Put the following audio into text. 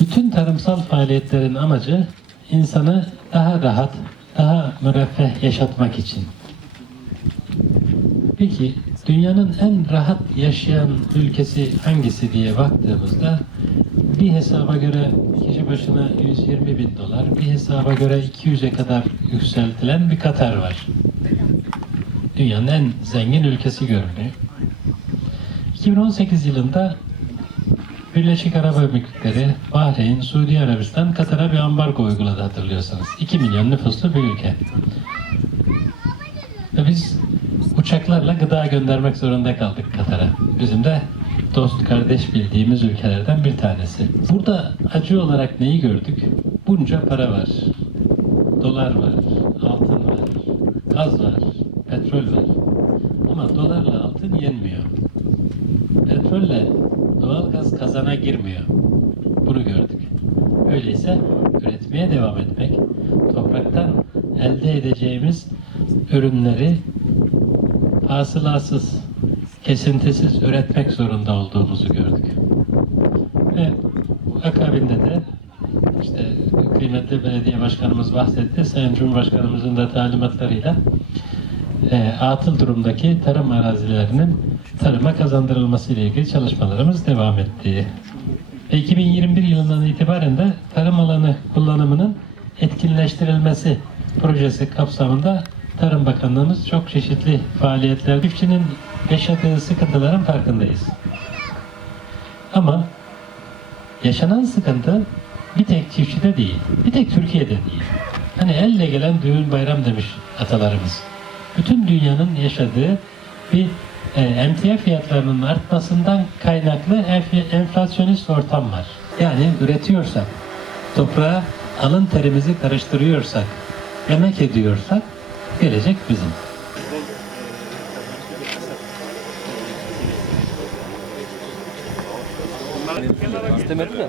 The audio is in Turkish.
Bütün tarımsal faaliyetlerin amacı insanı daha rahat, daha müreffeh yaşatmak için. Peki dünyanın en rahat yaşayan ülkesi hangisi diye baktığımızda bir hesaba göre kişi başına 120 bin dolar, bir hesaba göre 200'e kadar yükseltilen bir Katar var. Dünyanın en zengin ülkesi görünüyor. 2018 yılında Birleşik Arap Emirlikleri, Bahreyn, Suudi Arabistan Katar'a bir ambargo uyguladı hatırlıyorsanız. 2 milyon nüfuslu bir ülke. Ve biz uçaklarla gıda göndermek zorunda kaldık Katar'a. Bizim de dost kardeş bildiğimiz ülkelerden bir tanesi. Burada acı olarak neyi gördük? Bunca para var. Dolar var, altın var, gaz var, petrol var. Ama dolarla altın yenmiyor. Petrolle doğalgaz kazana girmiyor. Bunu gördük. Öyleyse üretmeye devam etmek, topraktan elde edeceğimiz ürünleri hasılasız, kesintisiz üretmek zorunda olduğumuzu gördük. Ve akabinde de işte kıymetli belediye başkanımız bahsetti. Sayın Cumhurbaşkanımızın da talimatlarıyla e, atıl durumdaki tarım arazilerinin tarıma kazandırılması ile ilgili çalışmalarımız devam etti. Ve 2021 yılından itibaren de tarım alanı kullanımının etkinleştirilmesi projesi kapsamında Tarım Bakanlığımız çok çeşitli faaliyetler, çiftçinin yaşadığı sıkıntıların farkındayız. Ama yaşanan sıkıntı bir tek çiftçide değil, bir tek Türkiye'de değil. Hani elle gelen düğün bayram demiş atalarımız. Bütün dünyanın yaşadığı bir e, emtia fiyatlarının artmasından kaynaklı enf- enflasyonist ortam var. Yani üretiyorsak, toprağa alın terimizi karıştırıyorsak, emek ediyorsak gelecek bizim. İstemedi de.